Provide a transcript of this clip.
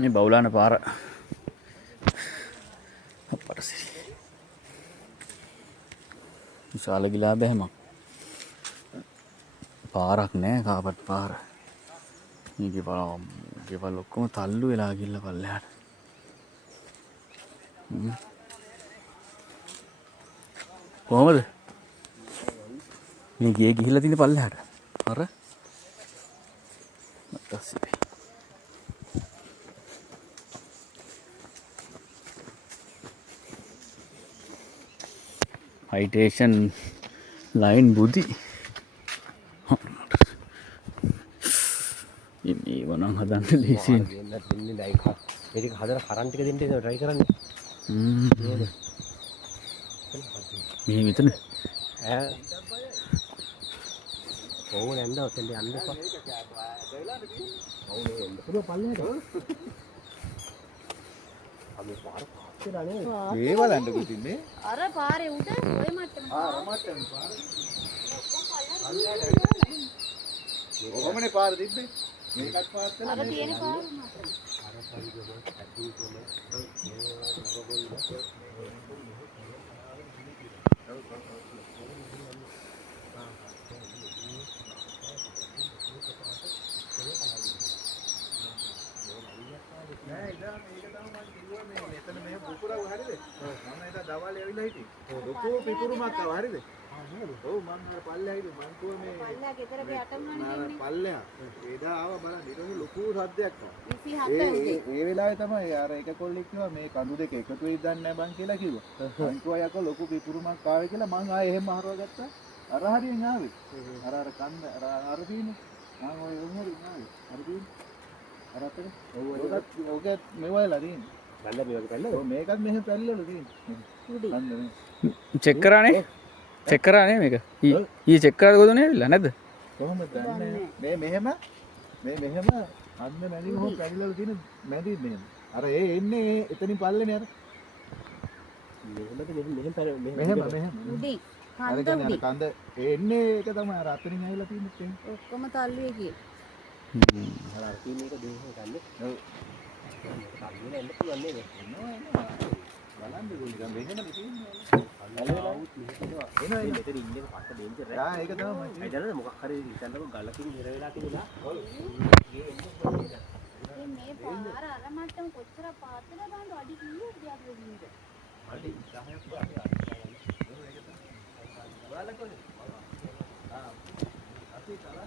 මේ බවුලාන පාර අපට විශාල ගිලා බැහැමක් පාරක් නෑ කාපට් පාර මේ ගෙවල් ඔක්කොම තල්ලු වෙලා ගිහිල්ලා පල්ලෙහාට කොහමද මේ ගියේ ගිහිල්ලා තියෙන පල්ලෙහාට අර නැත්නම් हाइटेशन लाइन बुद्धि මේ වනම් හදන්න ලේසි මේක හදලා කරන්ට් එක දෙන්න try කරන්න. මේ මෙතන ඈ ඕව නැන්ද ඔතෙන් යන්න එපා. ඔව් නේ එන්න පුළුවන් පල්ලෙහාට. අපි පාර පාස්සලා නේ. මේ වලන්න කුතින්නේ. අර පාරේ උඩ ඔය මට්ටම. අර මට්ටම පාර. ඔහොමනේ පාර තිබ්බේ. මේකත් පාස් කළා. අර තියෙන පාර මට. අර පරිගම ඇටි කොල නෑ ඉතින් මේක තමයි මම කිව්වා මේ මෙතන මේ පුපුරව හරියද? මම එදා දවල් ඇවිල්ලා හිටියේ. ලොකු පිපුරුමක් ආවා හරියද? ඔව් මම අර පල්ලෙහා හිටියේ මං කිව්වා මේ පල්ලෙහා ගෙදර යටම නෑ පල්ලෙහා. එදා ආවා බලන්න ඊට පස්සේ ලොකු සද්දයක් ආවා. ඒ වෙලාවේ තමයි අර එක කොල්ලෙක් කිව්වා මේ කඳු දෙක එකතු වෙයි දන්නේ නැහැ බං කියලා කිව්වා. මං කිව්වා යකෝ ලොකු පිපුරුමක් ආවේ කියලා මං ආයේ එහෙම හරවා ගත්තා. අර හරියෙන් ආවේ. අර කන්ද අර තියෙන්නේ. මං ඔය උමරින් ආවේ. අර තියෙන්නේ. අර අතේ ඔක මෙවයිලා තියෙන්නේ. බල්ලා මේ වගේ පැල්ලද? ඔව් මේකත් මෙහෙම පැල්ලවල තියෙන්නේ. චෙක් කරානේ? චෙක් කරානේ මේක. ඊ චෙක් කරාද ගොදුනේ ඇවිල්ලා නැද්ද? කොහොමද දන්නේ? මේ මෙහෙම අන්න මැදි මොහොත පැල්ලවල තියෙන මැදි මෙහෙම. අර ඒ එන්නේ එතනින් පල්ලේනේ අර. මෙහෙම උඩින්. කන්ද එන්නේ ඒක තමයි අර අතනින් ඇවිල්ලා තියෙන්නේ. ඔක්කොම තල්ලුවේ කියේ. අර තියෙන එක දෙන්න ගන්න. ඔව්. තල්ලුවේ එන්න පුළුවන් නේද? බලන්න ඕනේ. දැන් මෙහෙම තියෙන්නේ. එනවා මෙතන ඉන්නේ පස්ස බෙන්ච් එක. ආ ඒක තමයි මම. ඒ දැනද මොකක් හරි හිතන්නකො ගලකින් ඉර වෙලා තිබුණා. ඔව්. මේ පාර අර මට්ටම කොච්චර පාතද බලන්න අඩි කීයද අපි ඉන්නේ. අඩි 10ක් වගේ. ඒක තමයි. බලන්න කොහේ. ආ. අපි තරහ